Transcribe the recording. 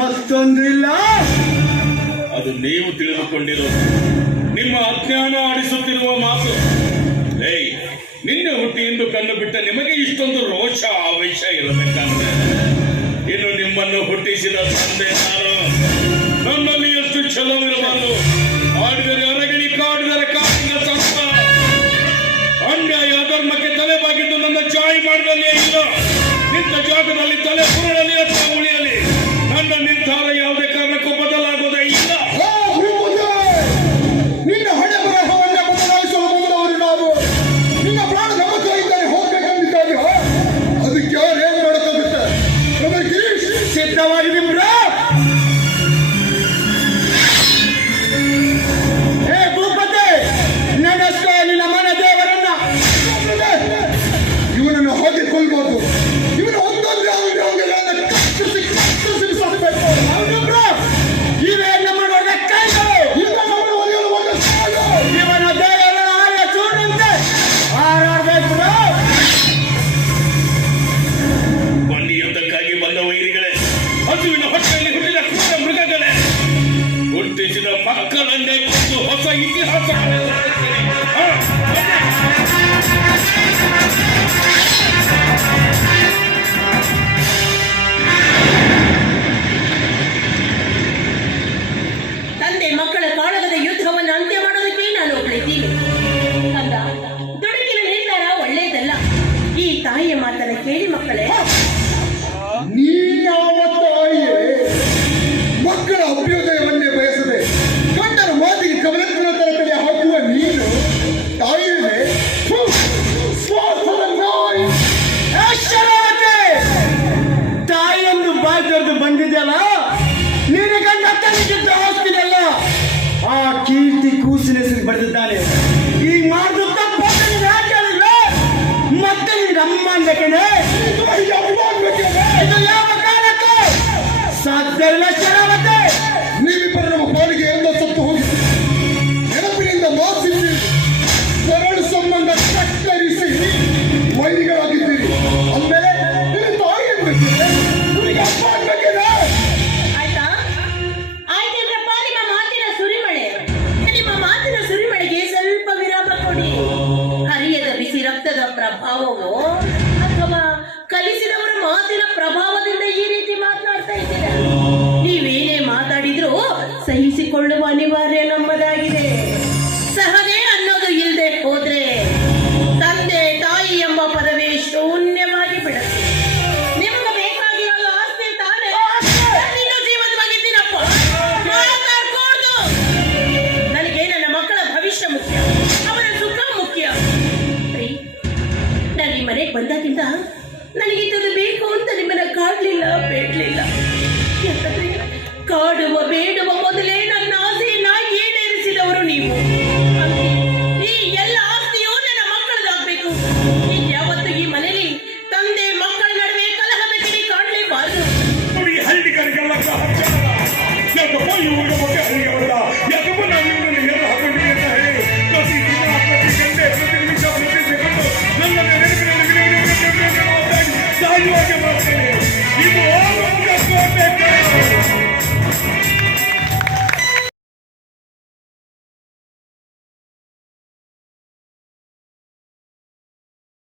ಮತ್ತೊಂದಿಲ್ಲ. ಅದು ನೀವು ತಿಳಿದುಕೊಂಡಿರೋ ನಿಮ್ಮ ಅಜ್ಞಾನ ಆಡಿಸುತ್ತಿರುವ ಮಾತು. ನಿನ್ನೆ ಹುಟ್ಟಿ ಎಂದು ಕಣ್ಣು ಬಿಟ್ಟ ನಿಮಗೆ ಇಷ್ಟೊಂದು ರೋಷ ಆವೇಶ ಇರಬೇಕಂದ್ರೆ ಇನ್ನು ನಿಮ್ಮನ್ನು ಹುಟ್ಟಿಸಿದ ತಂದೆ ನಾನು. ನನ್ನಲ್ಲಿ ಎಷ್ಟು ಛಲವಿರಬಾರದು. ಆಡಿದರೆ ಅರಗಣಿ, ಕಾಡಿದರೆ ಕಾಡಿನ ಸಂತ. ಅನ್ಯಾಯ ಅಧರ್ಮಕ್ಕೆ ತಲೆ ಬಾಗಿದ್ದು ನನ್ನ ಚಾಯಿ ಮಾಡಲೇ ಇಲ್ಲ. ನಿಂತ ಜಾಗದಲ್ಲಿ ತಲೆ ಪುರಳಲಿ ಅಥವಾ ಉಳಿಯಲಿ ನನ್ನ ನಿರ್ಧಾರ ಯಾವುದೇ ಕಾರಣಕ್ಕೂ ಬದಲಾಗೋದೇ ಇಲ್ಲ. ನಿನ್ನ ಹಣೆ ಬರಹವನ್ನ ಬದಲಾಯಿಸಲು ಬಂದವರು ನಾವು. ನಿನ್ನ ಪ್ರಾಣ ನಮ್ಮ ಕೈಯಿಂದಲೇ ಹೋಗ್ಬೇಕಂದಿದ್ದಾಗ ಅದಕ್ಕೆ ಯಾರು ಹೇಗೆ ಮಾಡಕ್ಕಾಗುತ್ತೆ? ನಮಗೆ ಸಿದ್ಧವಾಗಿದೆ. ಭೂಪತಿ, ನೆನೆಸ್ಕೋ ನಿನ್ನ ಮನೆ ದೇವರನ್ನ. ಇವನನ್ನು ಹಾಗೆ ಕೊಲ್ಬೋದು. ಇವನು ಒಂದೊಂದು ಇವೇ ನಮ್ಮ ಕೈಗಳು. ಇವನ ದೇವರ ಆಯ ಚೂಡಂತೆ ಹಾರಾಡಬೇಕು. ಬನ್ನಿ ಯುದ್ಧಕ್ಕಾಗಿ ಬಂದ ವೈರಿಗಳೇ, ಹಸುವಿನ ಹೊಟ್ಟೆಯಲ್ಲಿ ಹುಟ್ಟಿದ ಕ್ರೂರ ಮೃಗಗಳೇ, ಹುಟ್ಟಿಸಿದ ಮಕ್ಕಳನ್ನೇ ಕೊಂದು ಹೊಸ ಇತಿಹಾಸ ತಂದೆ ಮಕ್ಕಳ ಕಾಳಗದ ಯುದ್ಧವನ್ನು ಅಂತ್ಯ ಮಾಡೋದಕ್ಕೆ ನಾನು ಒಬ್ಬಳಿದ್ದೀನಿ. ಕಂದ, ದುಡುಕಿನ ನಿರ್ಧಾರ ಒಳ್ಳೆಯದಲ್ಲ. ಈ ತಾಯಿಯ ಮಾತನ್ನ ಕೇಳಿ ಮಕ್ಕಳೇ. ನೀಯಾವ ತಾಯಿಯೇ ಮಕ್ಕಳ ಅಭ್ಯುದಯವನ್ನೇ ಬಯಸದೆ ಗಂಡನ ಮಾತಿಗೆ ಕವಲಕ್ಕನ ತಲೆ ಹಾಕುವ ನೀನು ತಾಯಿಯೇ ಸ್ವಾರ್ಥದ ನಾಯಿ. ತಾಯಿಯೊಂದು ಬಾಯಿ ತೆರೆದು ಬಂದಿದೆಯಲ್ಲ, ನೀನು ಗಂಡ ತನಗಿಂತ ಹೋಗ್ತಿದೆಯಲ್ಲ. ಆ ಕೀರ್ತಿ ಕೂಸಿನ ಹೆಸರು ಬರೆದಿದ್ದಾನೆ. ಈ ಮಾಡಿದ ತಪ್ಪು ಮತ್ತೆ ನಿನ್ಗೆ ಅಮ್ಮ ಅಂದಕೇನೆ. ಇದು ಯಾವ ಕಾರಣಕ್ಕೂ ಸಾಧ್ಯವಿಲ್ಲ ಶರಾವತಿ. ನೀವಿಬ್ಬರು ನಮ್ಮ ಪಾಲಿಗೆ ಎಲ್ಲ ಸತ್ತು ಹೋಗಿದ್ದು ನೆನಪಿನಿಂದ ಮಾಸಿದ್ದೀರಿ. ಎರಡು ಸಂಬಂಧ ಕತ್ತರಿಸಿ ವೈರಿಗಳಾಗಿದ್ದೀರಿ. ಆಮೇಲೆ ನಿನ್ನ ತಾಯಿ ಅನ್ಬೇಕಿದೆ, ನಿನಗೆ ಅಪ್ಪ ಅನ್ಬೇಕಿದೆ. ಆಯ್ತಾ ಆಯ್ತಂದ್ರಪ್ಪ ನಿಮ್ಮ ಮಾತಿನ ಸುರಿಮಳೆ. ನಿಮ್ಮ ಮಾತಿನ ಸುರಿಮಳೆಗೆ ಸ್ವಲ್ಪ ವಿರಾಮ ಕೊಡಿ. ಹರಿಯದ ಬಿಸಿ ರಕ್ತದ ಪ್ರಭಾವವೋ ಅಥವಾ ಕಲಿಸಿದವರ ಮಾತಿನ ಪ್ರಭಾವದಿಂದ ಈ ರೀತಿ ಮಾತನಾಡ್ತಾ ಇದ್ದೀರಾ? ನೀವೇನೇ ಮಾತಾಡಿದ್ರೂ ಸಹಿಸಿಕೊಳ್ಳುವ ಅನಿವಾರ್ಯ ನಮ್ಮದಾಗಿದೆ. ಸಹನೆ ಅನ್ನೋದು ಇಲ್ಲದೆ ಹೋದ್ರೆ ತಂದೆ ತಾಯಿ ಎಂಬ ಪದವೇ ಶೂನ್ಯವಾಗಿ ಬಿಡುತ್ತೆ. ನಿಮಗೆ ಬೇಕಾಗಿರೋ ಆಸ್ತಿ ತಾನೇ ಜೀವನವಾಗಿದ್ದೀನಪ್ಪ. ಮಾತಾಡ್ಕೊಂಡು ನನಗೆ ನನ್ನ ಮಕ್ಕಳ ಭವಿಷ್ಯ ಮುಖ್ಯ, ಅವರ ಸುಖ ಮುಖ್ಯ. ನಾನು ಈ ಮನೆಗೆ ಬಂದಾಗಿಂದ ನನಗಿಂತದ್ದು ಬೇಕು ಅಂತ ನಿಮ್ಮನ್ನ ಕಾಡ್ಲಿಲ್ಲ, ಬೇಡ್ಲಿಲ್ಲ. ಯಾಕಂದ್ರೆ ಕಾಡುವ ಬೇಡುವ ಮೊದಲೇ ನನ್ನ ಆಸೆಯನ್ನ ಈಡೇರಿಸಿದವರು ನೀವು. ಈ ಎಲ್ಲ ಆಸ್ತಿಯೂ ನನ್ನ ಮಕ್ಕಳದಾಗಬೇಕು. ಯಾವ ಬಿಡುವ